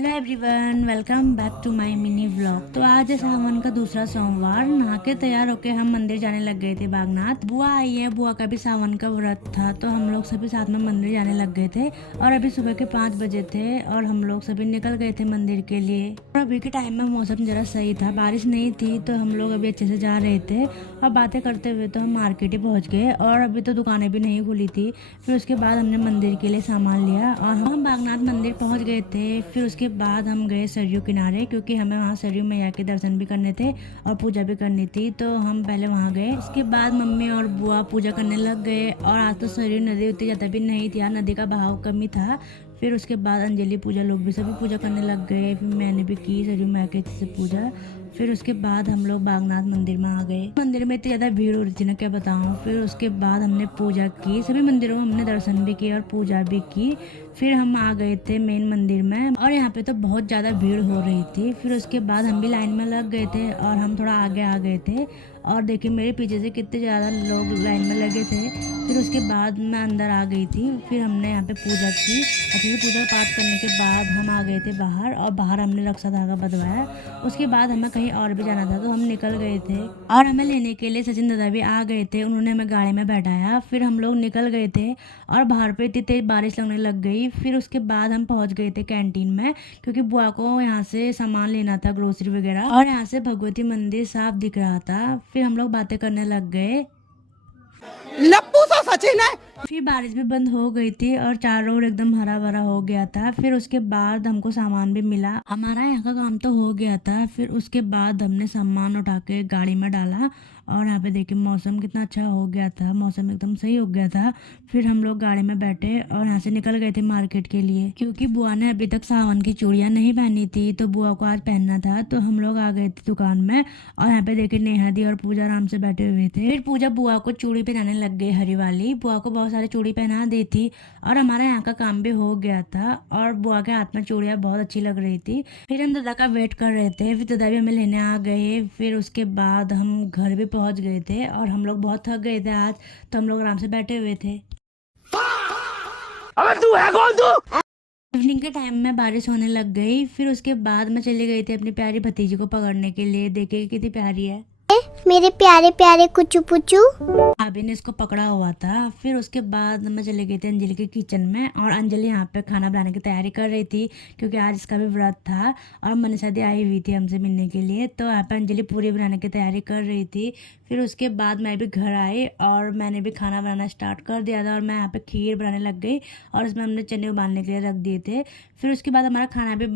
Hello everyone, welcome back to my mini vlog. तो आज है सावन का दूसरा सोमवार। नहा के तैयार होके हम मंदिर जाने लग गए थे बागनाथ। बुआ आई है, बुआ का भी सावन का व्रत था तो हम लोग सभी साथ में मंदिर जाने लग गए थे। और अभी सुबह के 5 बजे थे और हम लोग सभी निकल गए थे मंदिर के लिए। और अभी के टाइम में मौसम जरा सही था, बारिश नहीं थी तो हम लोग अभी अच्छे से जा रहे थे। और बातें करते हुए तो हम मार्केट ही पहुँच गए और अभी तो दुकानें भी नहीं खुली थी। फिर उसके बाद हमने मंदिर के लिए सामान लिया और हम बागनाथ मंदिर पहुँच गए थे। फिर उसके बाद हम गए सरयू किनारे, क्योंकि हमें वहाँ सरयू मैया के दर्शन भी करने थे और पूजा भी करनी थी, तो हम पहले वहाँ गए। उसके बाद मम्मी और बुआ पूजा करने लग गए। और आज तो सरयू नदी उतनी ज़्यादा भी नहीं थी, नदी का बहाव कम ही था। फिर उसके बाद अंजलि पूजा लोग भी सभी पूजा करने लग गए। फिर मैंने भी की सरयू मैया के से पूजा। फिर उसके बाद हम लोग बागनाथ मंदिर में आ गए। मंदिर में इतनी ज़्यादा भीड़ हो रही थी ना, क्या बताऊँ। फिर उसके बाद हमने पूजा की, सभी मंदिरों में हमने दर्शन भी किए और पूजा भी की। फिर हम आ गए थे मेन मंदिर में और यहाँ पे तो बहुत ज़्यादा भीड़ हो रही थी। फिर उसके बाद हम भी लाइन में लग गए थे और हम थोड़ा आगे आ गए थे। और देखिए मेरे पीछे से कितने ज़्यादा लोग लाइन में लगे थे। फिर उसके बाद मैं अंदर आ गई थी। फिर हमने यहाँ पे पूजा की। अच्छे से पूजा पाठ करने के बाद हम आ गए थे बाहर और बाहर हमने रक्षा धागा बंधवाया। उसके बाद हमें कहीं और भी जाना था तो हम निकल गए थे और हमें लेने के लिए सचिन दादा भी आ गए थे। उन्होंने हमें गाड़ी में बैठाया। फिर हम लोग निकल गए थे और बाहर पे इतनी तेज बारिश लगने लग गई। फिर उसके बाद हम पहुंच गए थे कैंटीन में, क्योंकि बुआ को यहाँ से सामान लेना था, ग्रोसरी वगैरह। और यहाँ से भगवती मंदिर साफ दिख रहा था। फिर हम लोग बातें करने लग गए। लप्पू सा सचिन है। फिर बारिश भी बंद हो गई थी और चारों ओर एकदम हरा भरा हो गया था। फिर उसके बाद हमको सामान भी मिला, हमारा यहाँ का काम तो हो गया था। फिर उसके बाद हमने सामान उठा के गाड़ी में डाला और यहाँ पे देखिए मौसम कितना अच्छा हो गया था, मौसम एकदम सही हो गया था। फिर हम लोग गाड़ी में बैठे और यहाँ से निकल गए थे मार्केट के लिए, क्योंकि बुआ ने अभी तक सावन की चूड़ियाँ नहीं पहनी थी तो बुआ को आज पहनना था। तो हम लोग आ गए थे दुकान में और यहाँ पे देखिए नेहा दी और पूजा आराम से बैठे हुए थे। फिर पूजा बुआ को चूड़ी पहनाने लग गई, हरी वाली। बुआ को बहुत सारी चूड़ी पहना दी थी और हमारा यहाँ का काम भी हो गया था और बुआ के हाथ में चूड़ियाँ बहुत अच्छी लग रही थी। फिर हम दादा का वेट कर रहे थे। फिर दादा भी हमें लेने आ गए। फिर उसके बाद हम घर भी पहुँच गए थे और हम लोग बहुत थक गए थे आज, तो हम लोग आराम से बैठे हुए थे। अबे तू है कौन तू? इवनिंग के टाइम में बारिश होने लग गई। फिर उसके बाद मैं चली गई थी अपनी प्यारी भतीजी को पकड़ने के लिए। देखिए कितनी प्यारी है मेरे प्यारे प्यारे कुचू पुचू। भाभी ने इसको पकड़ा हुआ था। फिर उसके बाद मैं चली गई थी अंजलि के किचन में और अंजलि यहाँ पे खाना बनाने की तैयारी कर रही थी, क्योंकि आज इसका भी व्रत था। और मनीषा दी आई हुई थी हमसे मिलने के लिए, तो यहाँ पे अंजलि पूरी बनाने की तैयारी कर रही थी। फिर उसके बाद मैं भी घर आई और मैंने भी खाना बनाना स्टार्ट कर दिया था और मैं यहाँ पे खीर बनाने लग गई और उसमें हमने चने उबालने के लिए रख दिए थे। फिर उसके बाद हमारा खाना भी